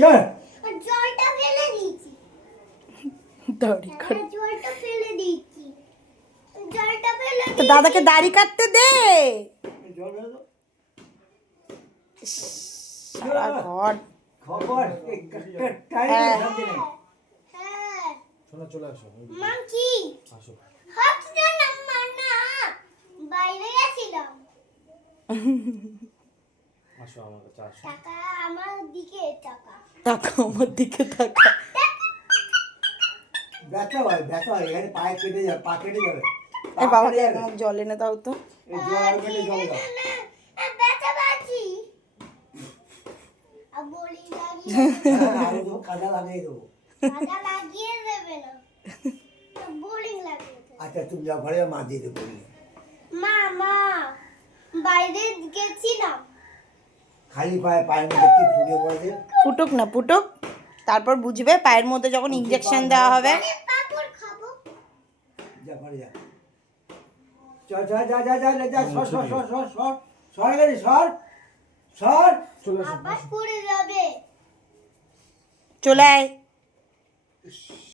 চল জলটা ফেলে দিয়েছি। দাড়ি কাট। জলটা ফেলে দিয়েছি। জলটা ফেলে তো দাদাকে দাড়ি কাটতে দে। জল দাও তো। সারা ঘর। খবর টাইম হ্যাঁ। শান্তি নেই। হ্যাঁ শোনা চলে আসো মাংকি আসো হাত না মানা বাইরে গেছিলাম। আসো আমার কাছে আসো টাকা আমার দিকে টাকা তাকা আমার দিকে তাকা। ব্যথা হয় এখানে পায়ে কেটে যাবে পা কেটে যাবে এ বাবাকে এক মগ জল এনে দাও তো। এই জল কেটে জল দাও ব্যথা পাচ্ছি বলি লাগিয়ে আরো তো কাদা লাগিয়ে দেবো কাদা লাগিয়ে দেবে না বোলিং লাগিয়ে দেবে। আচ্ছা তুমি যাও ঘরে যাও, মা দিয়ে দেবো মা বাইরে গেছিলাম। খালি পায়ের মধ্যে কি ফুটে পড়েছে ফুটুক না ফুটুক, তারপর বুঝবে পায়ের মধ্যে যখন ইনজেকশন দেওয়া হবে। পাপড় খাবো। যা ঘরে যা চল যা যা যা যা যা সর সর সর সর সর সর গেলি সর সর চলে আসো আবার পড়ে যাবে। চলে আয়।